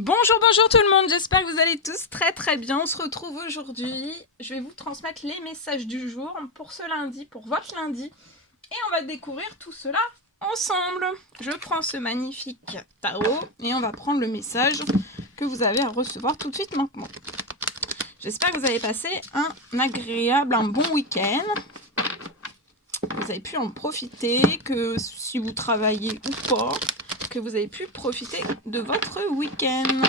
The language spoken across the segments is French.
Bonjour tout le monde, j'espère que vous allez tous très bien. On se retrouve aujourd'hui, je vais vous transmettre les messages du jour pour ce lundi, pour votre lundi. Et on va découvrir tout cela ensemble. Je prends ce magnifique tarot et on va prendre le message que vous avez à recevoir tout de suite maintenant. J'espère que vous avez passé un agréable, un bon week-end. Vous avez pu en profiter, que si vous travaillez ou pas, que vous avez pu profiter de votre week-end.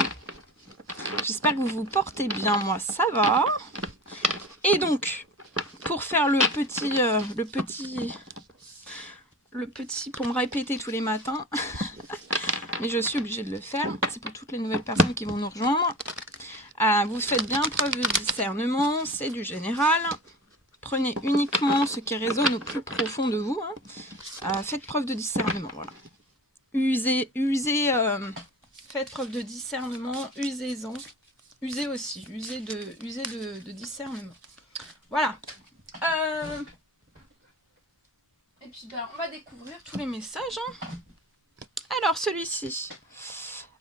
J'espère que vous vous portez bien, moi ça va. Et donc, pour faire le petit pour me répéter tous les matins, mais je suis obligée de le faire, c'est pour toutes les nouvelles personnes qui vont nous rejoindre. Vous faites bien preuve de discernement, c'est du général. Prenez uniquement ce qui résonne au plus profond de vous. Faites preuve de discernement, voilà. Faites preuve de discernement, usez-en. Usez aussi, usez de discernement. Voilà. Et puis on va découvrir tous les messages. Alors celui-ci.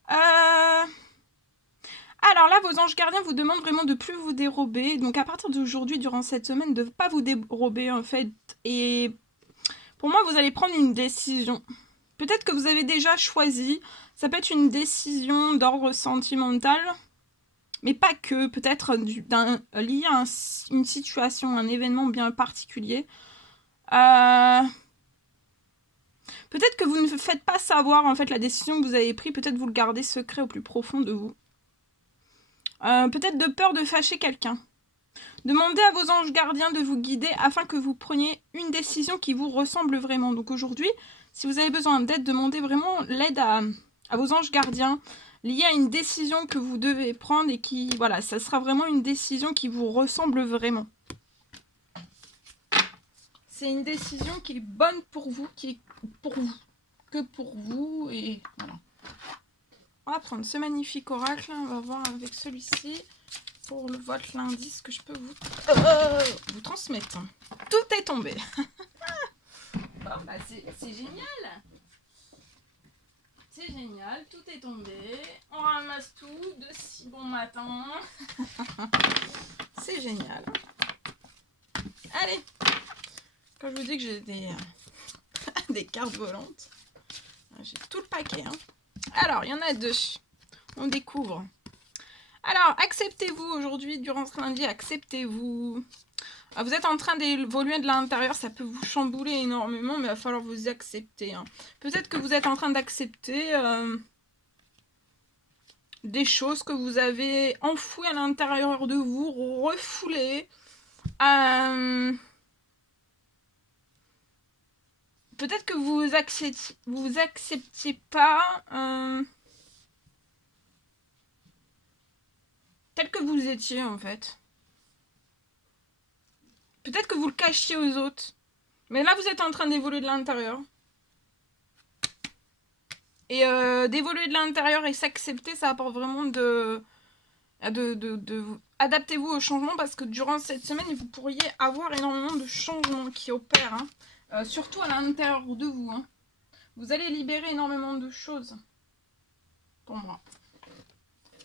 Alors là, vos anges gardiens vous demandent vraiment de plus vous dérober. Donc à partir d'aujourd'hui, durant cette semaine, de ne pas vous dérober en fait. Et pour moi, vous allez prendre une décision. Peut-être que vous avez déjà choisi. Ça peut être une décision d'ordre sentimental. Mais pas que. Peut-être lié à une situation, un événement bien particulier. Peut-être que vous ne faites pas savoir en fait la décision que vous avez prise. Peut-être vous le gardez secret au plus profond de vous. Peut-être de peur de fâcher quelqu'un. Demandez à vos anges gardiens de vous guider afin que vous preniez une décision qui vous ressemble vraiment. Donc aujourd'hui, si vous avez besoin d'aide, demandez vraiment l'aide à vos anges gardiens liée à une décision que vous devez prendre et qui, voilà, ça sera vraiment une décision qui vous ressemble vraiment. C'est une décision qui est bonne pour vous, qui est pour vous, que pour vous, et voilà. On va prendre ce magnifique oracle, on va voir avec celui-ci pour votre lundi ce que je peux vous transmettre. Tout est tombé. Bon, bah c'est génial. C'est génial, tout est tombé. On ramasse tout de si bon matin. C'est génial. Allez. Quand je vous dis que j'ai des cartes volantes, j'ai tout le paquet. Alors, il y en a deux. On découvre. Alors, acceptez-vous aujourd'hui, durant ce lundi, acceptez-vous. Vous êtes en train d'évoluer de l'intérieur, ça peut vous chambouler énormément, mais il va falloir vous accepter. Peut-être que vous êtes en train d'accepter des choses que vous avez enfouies à l'intérieur de vous, refoulées. Peut-être que vous acceptiez pas tel que vous étiez en fait. Peut-être que vous le cachiez aux autres. Mais là, vous êtes en train d'évoluer de l'intérieur. Et d'évoluer de l'intérieur et s'accepter, ça apporte vraiment adaptez-vous au changement parce que durant cette semaine, vous pourriez avoir énormément de changements qui opèrent. Surtout à l'intérieur de vous. Vous allez libérer énormément de choses. Pour moi.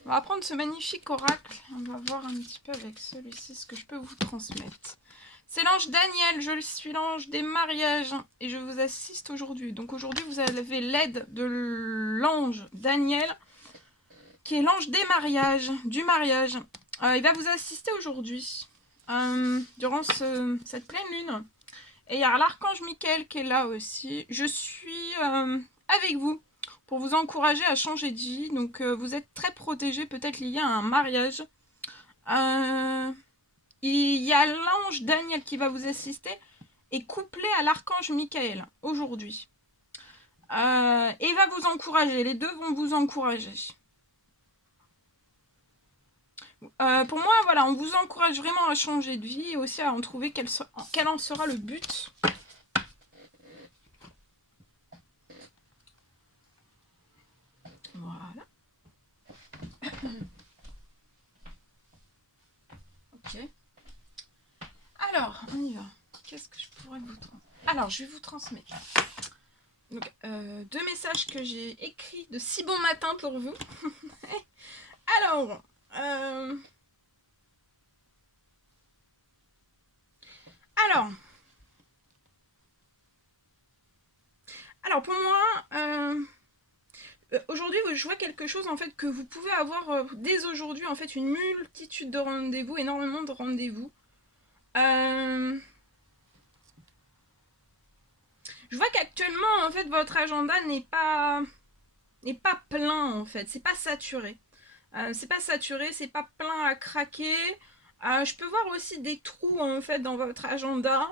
On va prendre ce magnifique oracle. On va voir un petit peu avec celui-ci ce que je peux vous transmettre. C'est l'ange Daniel, je suis l'ange des mariages et je vous assiste aujourd'hui. Donc aujourd'hui, vous avez l'aide de l'ange Daniel, qui est l'ange des mariages, du mariage. Il va vous assister aujourd'hui, durant cette pleine lune. Et il y a l'archange Michael qui est là aussi. Je suis avec vous pour vous encourager à changer de vie. Donc vous êtes très protégés, peut-être lié à un mariage. Il y a l'ange Daniel qui va vous assister et couplé à l'archange Michael aujourd'hui. Et va vous encourager. Les deux vont vous encourager. Pour moi, voilà, on vous encourage vraiment à changer de vie et aussi à en trouver quel en sera le but. Voilà. Ok. Alors, on y va. Qu'est-ce que je pourrais vous transmettre? Alors, je vais vous transmettre Donc, 2 messages que j'ai écrits de si bon matin pour vous. Alors, alors pour moi, aujourd'hui, je vois quelque chose en fait que vous pouvez avoir dès aujourd'hui en fait une multitude de rendez-vous, énormément de rendez-vous. Je vois qu'actuellement en fait votre agenda n'est pas plein en fait, c'est pas saturé. C'est pas saturé, c'est pas plein à craquer. Je peux voir aussi des trous en fait dans votre agenda.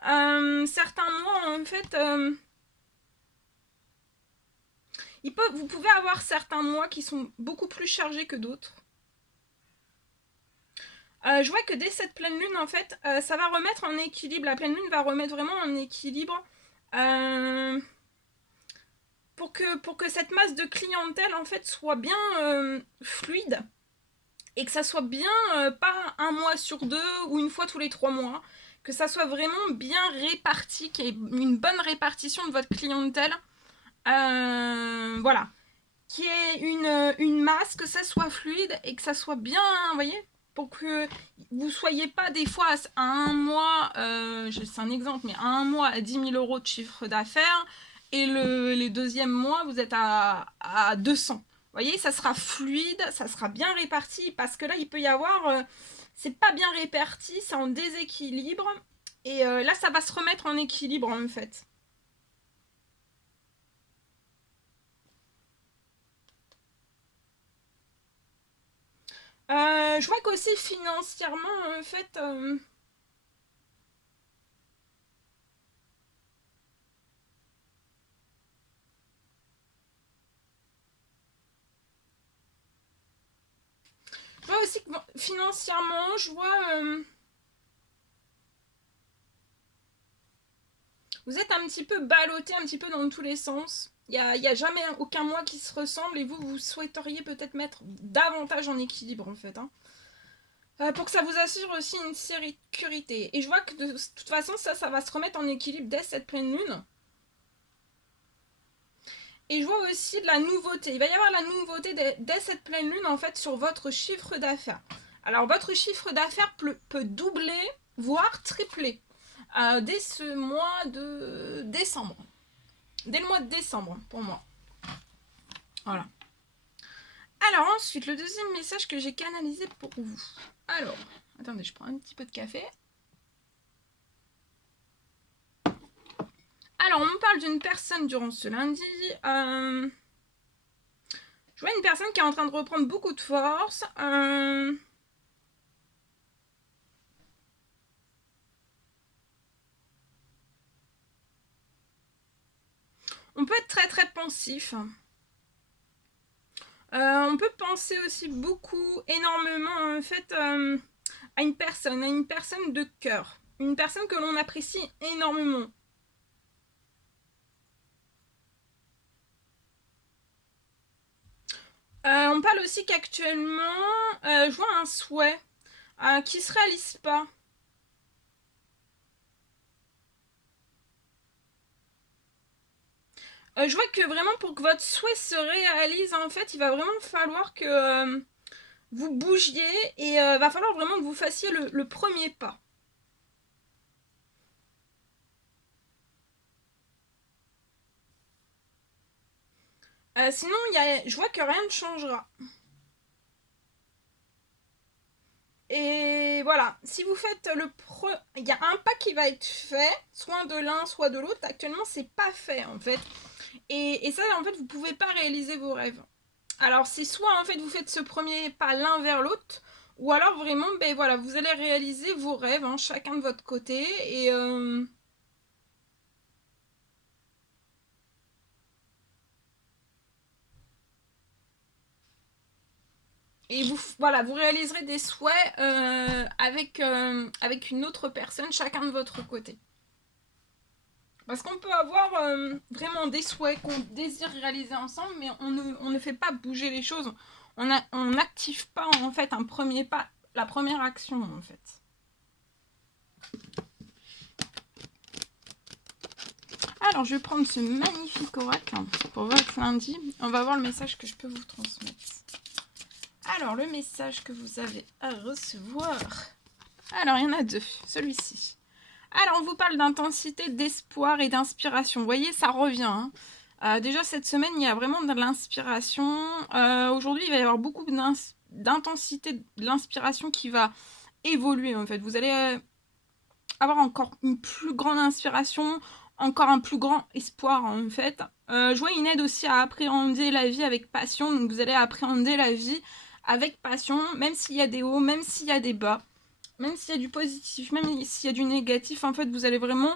Certains mois en fait, vous pouvez avoir certains mois qui sont beaucoup plus chargés que d'autres. Je vois que dès cette pleine lune en fait, ça va remettre en équilibre. La pleine lune va remettre vraiment en équilibre. Pour que cette masse de clientèle en fait soit bien fluide et que ça soit bien pas un mois sur 2 ou une fois tous les 3 mois, que ça soit vraiment bien réparti, qu'il y ait une bonne répartition de votre clientèle, voilà, qu'il y ait une masse, que ça soit fluide et que ça soit bien, vous voyez, pour que vous soyez pas des fois à un mois, c'est un exemple, mais à un mois à 10 000 € de chiffre d'affaires et les deuxièmes mois vous êtes à 200. Vous voyez, ça sera fluide, ça sera bien réparti parce que là il peut y avoir, c'est pas bien réparti, c'est en déséquilibre et là ça va se remettre en équilibre en fait. Je vois qu'aussi financièrement, en fait, je vois aussi que financièrement, je vois, vous êtes un petit peu ballotté, un petit peu dans tous les sens. Il n'y a jamais aucun mois qui se ressemble et vous souhaiteriez peut-être mettre davantage en équilibre en fait. Hein. Pour que ça vous assure aussi une sécurité. Et je vois que de toute façon, ça va se remettre en équilibre dès cette pleine lune. Et je vois aussi de la nouveauté. Il va y avoir la nouveauté dès cette pleine lune en fait sur votre chiffre d'affaires. Alors votre chiffre d'affaires peut doubler, voire tripler dès ce mois de décembre. Dès le mois de décembre pour moi. Voilà. Alors ensuite, le deuxième message que j'ai canalisé pour vous. Alors, attendez, je prends un petit peu de café. Alors, on me parle d'une personne durant ce lundi. Je vois une personne qui est en train de reprendre beaucoup de force. On peut être très très pensif. On peut penser aussi beaucoup, énormément en fait à une personne de cœur. Une personne que l'on apprécie énormément. On parle aussi qu'actuellement, je vois un souhait qui se réalise pas. Je vois que vraiment pour que votre souhait se réalise, en fait, il va vraiment falloir que vous bougiez et va falloir vraiment que vous fassiez le premier pas. Sinon, je vois que rien ne changera. Et voilà, si vous faites il y a un pas qui va être fait, soit de l'un, soit de l'autre. Actuellement, c'est pas fait en fait. Et ça, en fait, vous pouvez pas réaliser vos rêves. Alors, c'est soit en fait vous faites ce premier pas l'un vers l'autre, ou alors vraiment, ben voilà, vous allez réaliser vos rêves, hein, chacun de votre côté, et vous, voilà, vous réaliserez des souhaits avec une autre personne, chacun de votre côté. Parce qu'on peut avoir vraiment des souhaits qu'on désire réaliser ensemble, mais on ne fait pas bouger les choses. On n'active pas en fait un premier pas, la première action en fait. Alors, je vais prendre ce magnifique oracle pour votre lundi. On va voir le message que je peux vous transmettre. Alors, le message que vous avez à recevoir. Alors, il y en a 2. Celui-ci. Alors, on vous parle d'intensité, d'espoir et d'inspiration. Vous voyez, ça revient. Déjà, cette semaine, il y a vraiment de l'inspiration. Aujourd'hui, il va y avoir beaucoup d'intensité, de l'inspiration qui va évoluer, en fait. Vous allez avoir encore une plus grande inspiration, encore un plus grand espoir, en fait. Je vois une aide aussi à appréhender la vie avec passion. Donc, vous allez appréhender la vie avec passion, même s'il y a des hauts, même s'il y a des bas. Même s'il y a du positif, même s'il y a du négatif, en fait, vous allez vraiment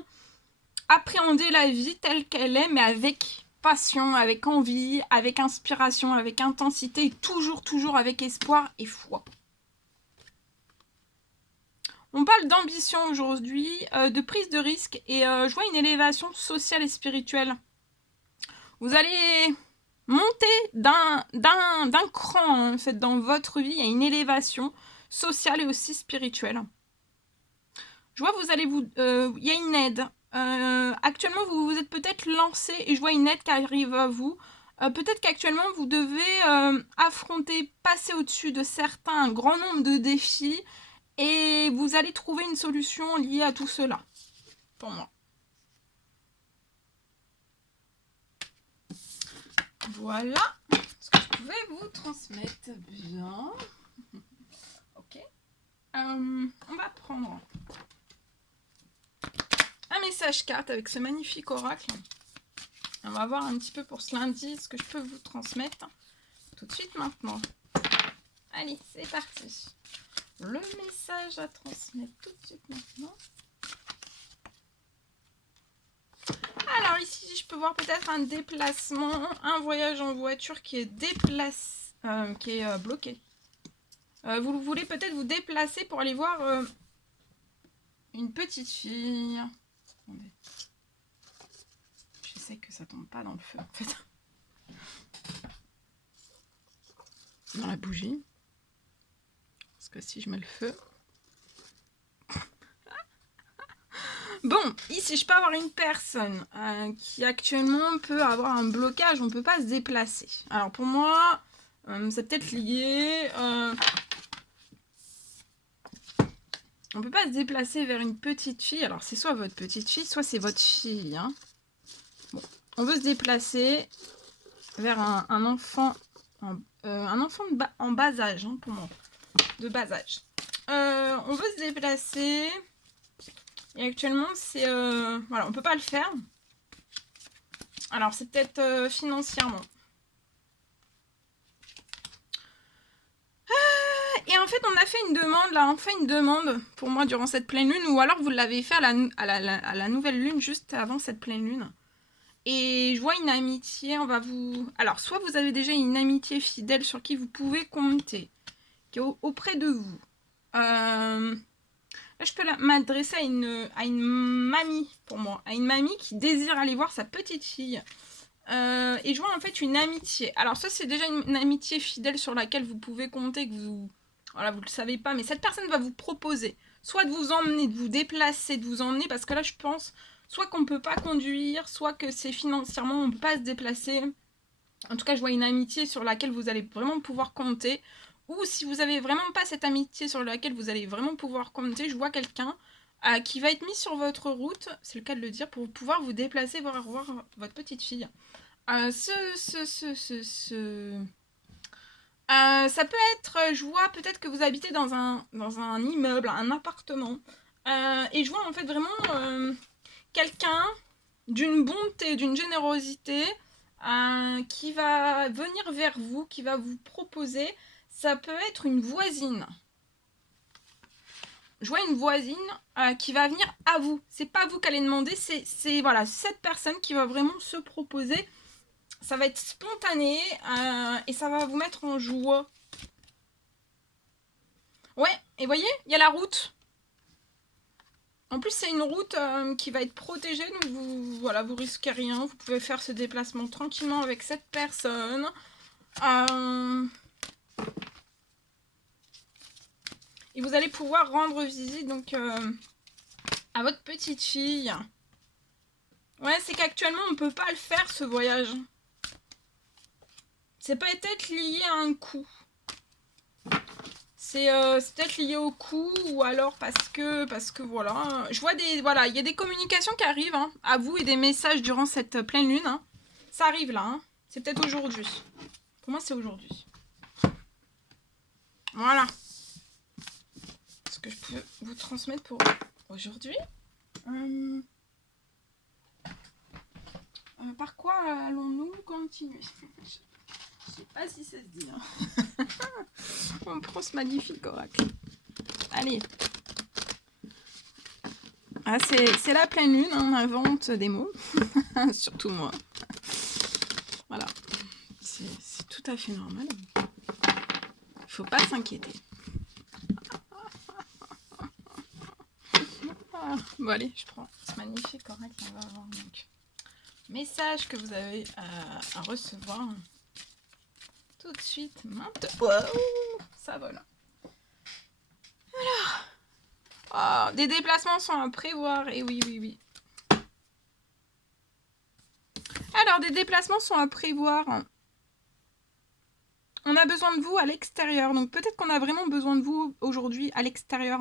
appréhender la vie telle qu'elle est, mais avec passion, avec envie, avec inspiration, avec intensité, et toujours avec espoir et foi. On parle d'ambition aujourd'hui, de prise de risque, et je vois une élévation sociale et spirituelle. Vous allez monter d'un cran, en fait, dans votre vie. Il y a une élévation sociale et aussi spirituelle. Je vois vous allez il y a une aide. Actuellement, vous vous êtes peut-être lancé et je vois une aide qui arrive à vous. Peut-être qu'actuellement, vous devez affronter, passer au-dessus de certains, un grand nombre de défis et vous allez trouver une solution liée à tout cela. Pour moi. Voilà ce que je pouvais vous transmettre. Bien. Ok. On va prendre un message carte avec ce magnifique oracle. On va voir un petit peu pour ce lundi ce que je peux vous transmettre tout de suite maintenant. Allez, c'est parti. Le message à transmettre tout de suite maintenant. Alors ici, je peux voir peut-être un déplacement, un voyage en voiture qui est bloqué. Vous voulez peut-être vous déplacer pour aller voir une petite fille. Attendez. Je sais que ça tombe pas dans le feu en fait. Dans la bougie. Parce que si je mets le feu. Bon, ici je peux avoir une personne qui actuellement peut avoir un blocage, on ne peut pas se déplacer. Alors pour moi, c'est peut-être lié. On ne peut pas se déplacer vers une petite fille. Alors c'est soit votre petite fille, soit c'est votre fille. Hein. Bon, on veut se déplacer vers un enfant, en bas âge, hein, pour moi. De bas âge. On veut se déplacer. Et actuellement, c'est... voilà, on peut pas le faire. Alors, c'est peut-être financièrement. Et en fait, on a fait une demande, là. On fait une demande pour moi durant cette pleine lune. Ou alors, vous l'avez fait à la nouvelle lune, juste avant cette pleine lune. Et je vois une amitié, on va vous... Alors, soit vous avez déjà une amitié fidèle sur qui vous pouvez compter. Qui est auprès de vous. Là, je peux m'adresser à une mamie, pour moi. À une mamie qui désire aller voir sa petite fille. Et je vois en fait une amitié. Alors ça, c'est déjà une amitié fidèle sur laquelle vous pouvez compter, que vous... Voilà, vous le savez pas, mais cette personne va vous proposer soit de vous emmener, de vous déplacer, de vous emmener, parce que là, je pense, soit qu'on ne peut pas conduire, soit que c'est financièrement, on ne peut pas se déplacer. En tout cas, je vois une amitié sur laquelle vous allez vraiment pouvoir compter. Ou si vous n'avez vraiment pas cette amitié sur laquelle vous allez vraiment pouvoir compter, je vois quelqu'un qui va être mis sur votre route, c'est le cas de le dire, pour pouvoir vous déplacer, voir votre petite fille. Ça peut être, je vois peut-être que vous habitez dans un immeuble, un appartement. Et je vois en fait vraiment quelqu'un d'une bonté, d'une générosité qui va venir vers vous, qui va vous proposer. Ça peut être une voisine. Je vois une voisine qui va venir à vous. C'est pas vous qui allez demander, c'est voilà, cette personne qui va vraiment se proposer. Ça va être spontané et ça va vous mettre en joie. Ouais, et voyez, il y a la route. En plus, c'est une route qui va être protégée, donc voilà, vous risquez rien. Vous pouvez faire ce déplacement tranquillement avec cette personne. Et vous allez pouvoir rendre visite donc à votre petite fille. Ouais, c'est qu'actuellement, on peut pas le faire, ce voyage. C'est peut-être lié à un coût. C'est peut-être lié au coût ou alors parce que voilà. Je vois voilà, il y a des communications qui arrivent hein, à vous et des messages durant cette pleine lune. Hein. Ça arrive là. Hein. C'est peut-être aujourd'hui. Pour moi, c'est aujourd'hui. Voilà. Ce que je peux vous transmettre pour aujourd'hui. Par quoi allons-nous continuer? Je sais pas si ça se dit. Hein. On prend ce magnifique oracle. Allez. Ah, c'est la pleine lune, hein, on invente des mots. Surtout moi. Voilà. C'est tout à fait normal. Faut pas s'inquiéter. Ah, bon allez, je prends ce magnifique oracle. On va avoir donc message que vous avez à recevoir tout de suite. Maintenant. Wow, ça vole. Alors, oh, des déplacements sont à prévoir. Et oui, oui, oui. Alors, des déplacements sont à prévoir. On a besoin de vous à l'extérieur. Donc, peut-être qu'on a vraiment besoin de vous aujourd'hui à l'extérieur.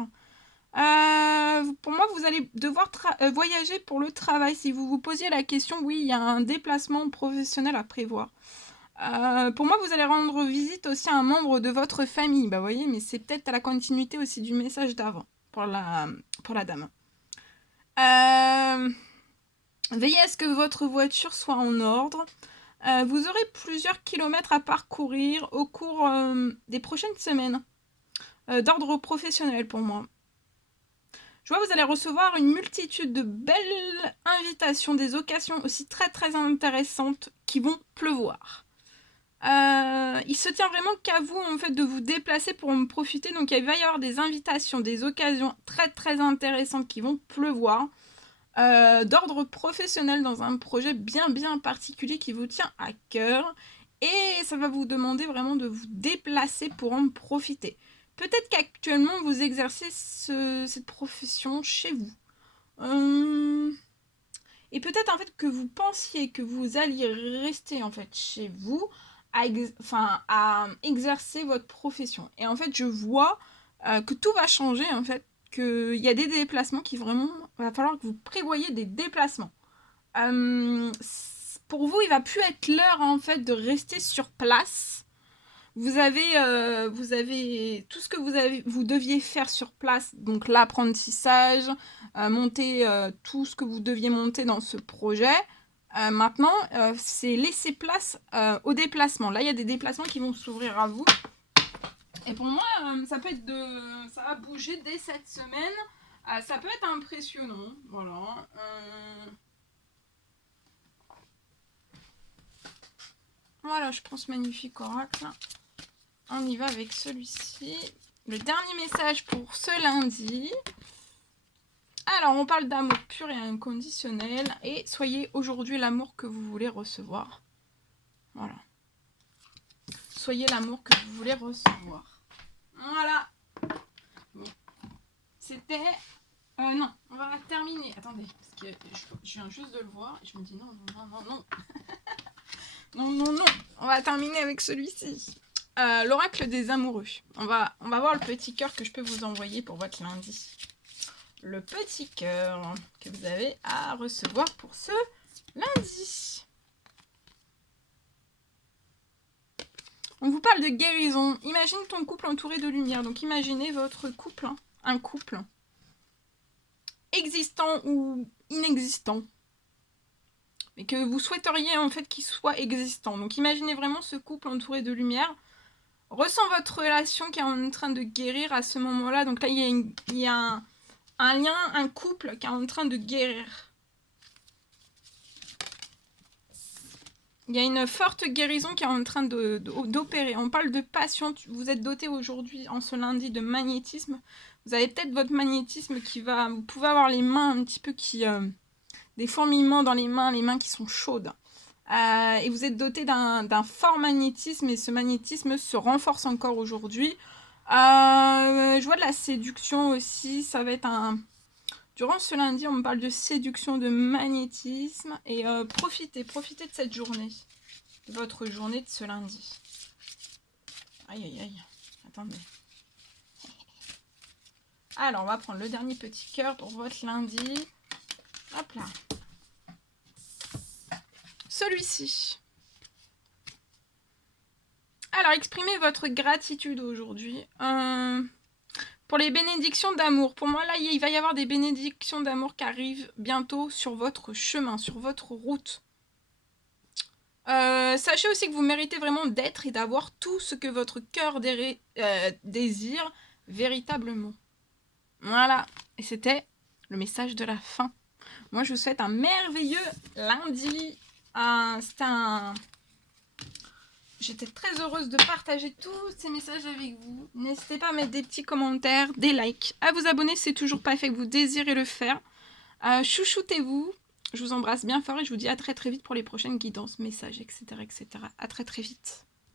Pour moi, vous allez devoir voyager pour le travail. Si vous vous posiez la question, oui, il y a un déplacement professionnel à prévoir. Pour moi, vous allez rendre visite aussi à un membre de votre famille. Bah, vous voyez, mais c'est peut-être à la continuité aussi du message d'avant pour la dame. Veillez à ce que votre voiture soit en ordre. Vous aurez plusieurs kilomètres à parcourir au cours des prochaines semaines. D'ordre professionnel pour moi. Je vois que vous allez recevoir une multitude de belles invitations, des occasions aussi très très intéressantes qui vont pleuvoir. Il se tient vraiment qu'à vous en fait de vous déplacer pour en profiter. Donc il va y avoir des invitations, des occasions très très intéressantes qui vont pleuvoir. D'ordre professionnel dans un projet bien bien particulier qui vous tient à cœur. Et ça va vous demander vraiment de vous déplacer pour en profiter. Peut-être qu'actuellement vous exercez cette profession chez vous. Et peut-être en fait que vous pensiez que vous alliez rester en fait chez vous à exercer votre profession. Et en fait je vois que tout va changer en fait, qu'il y a des déplacements qui vraiment, va falloir que vous prévoyez des déplacements. Pour vous il va plus être l'heure en fait de rester sur place. Vous avez tout ce que vous deviez faire sur place, donc l'apprentissage, monter tout ce que vous deviez monter dans ce projet. Maintenant, c'est laisser place au déplacement. Là, il y a des déplacements qui vont s'ouvrir à vous. Et pour moi, ça va bouger dès cette semaine. Ça peut être impressionnant. Voilà. Voilà, je prends ce magnifique oracle. On y va avec celui-ci. Le dernier message pour ce lundi. Alors, on parle d'amour pur et inconditionnel. Et soyez aujourd'hui l'amour que vous voulez recevoir. Voilà. Soyez l'amour que vous voulez recevoir. Voilà. Bon. C'était... non, on va terminer. Attendez, parce que je viens juste de le voir. Et je me dis non, non, non, non, non. Non, non, non. On va terminer avec celui-ci. L'oracle des amoureux. On va voir le petit cœur que je peux vous envoyer pour votre lundi. Le petit cœur que vous avez à recevoir pour ce lundi. On vous parle de guérison. Imagine ton couple entouré de lumière. Donc imaginez votre couple, un couple existant ou inexistant, mais que vous souhaiteriez en fait qu'il soit existant. Donc imaginez vraiment ce couple entouré de lumière. Ressent votre relation qui est en train de guérir à ce moment-là. Donc là, il y a un lien, un couple qui est en train de guérir. Il y a une forte guérison qui est en train d'opérer. On parle de passion. Vous êtes doté aujourd'hui, en ce lundi, de magnétisme. Vous avez peut-être votre magnétisme qui va... Vous pouvez avoir les mains un petit peu qui... des fourmillements dans les mains qui sont chaudes. Et vous êtes doté d'un fort magnétisme. Et ce magnétisme se renforce encore aujourd'hui. Je vois de la séduction aussi. Ça va être Durant ce lundi, on me parle de séduction, de magnétisme. Et profitez de cette journée. De votre journée de ce lundi. Aïe, aïe, aïe. Attendez. Alors, on va prendre le dernier petit cœur pour votre lundi. Hop là. Celui-ci. Alors, exprimez votre gratitude aujourd'hui. Pour les bénédictions d'amour. Pour moi, là, il va y avoir des bénédictions d'amour qui arrivent bientôt sur votre chemin, sur votre route. Sachez aussi que vous méritez vraiment d'être et d'avoir tout ce que votre cœur désire véritablement. Voilà. Et c'était le message de la fin. Moi, je vous souhaite un merveilleux lundi. J'étais très heureuse de partager tous ces messages avec vous. N'hésitez pas à mettre des petits commentaires, des likes, à vous abonner si c'est toujours pas fait que vous désirez le faire. Chouchoutez-vous. Je vous embrasse bien fort et je vous dis à très très vite pour les prochaines guidances, messages, etc. etc. À très très vite.